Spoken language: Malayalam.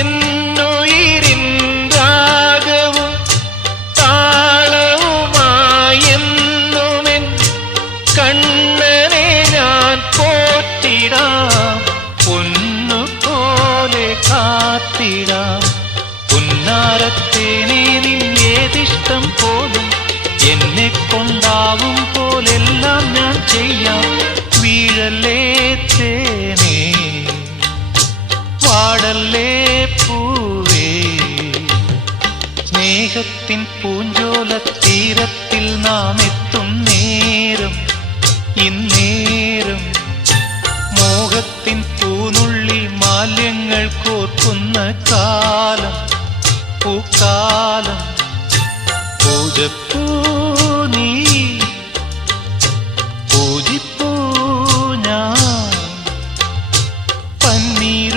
എന്നുയിരിൻ രാഗവും താളവുമായെന്നുമെൻ കണ്ണനെ ഞാൻ പോറ്റിടാം, പൊന്നുപോലെ കാത്തിടാം. പുന്നാരത്തേനെ നിന്നേതിഷ്ടം പോലും എന്നെ കൊണ്ടാവും പോലെല്ലാം ഞാൻ ചെയ്യാം. വീഴല്ലേ തേനേ, വാടല്ലേ പൂവേ, സ്നേഹത്തിൻ പൂഞ്ചോല തീരത്തിൽ നാം എത്തും നേരം ഇന്നേരം. മോഹത്തിൻ പൂനുള്ളി മാല്യങ്ങൾ കോർക്കുന്ന കാലം പൂക്കാലം. പൂജപ്പൂ നീ, പൂജിപ്പൂ ഞാൻ, പന്നീർ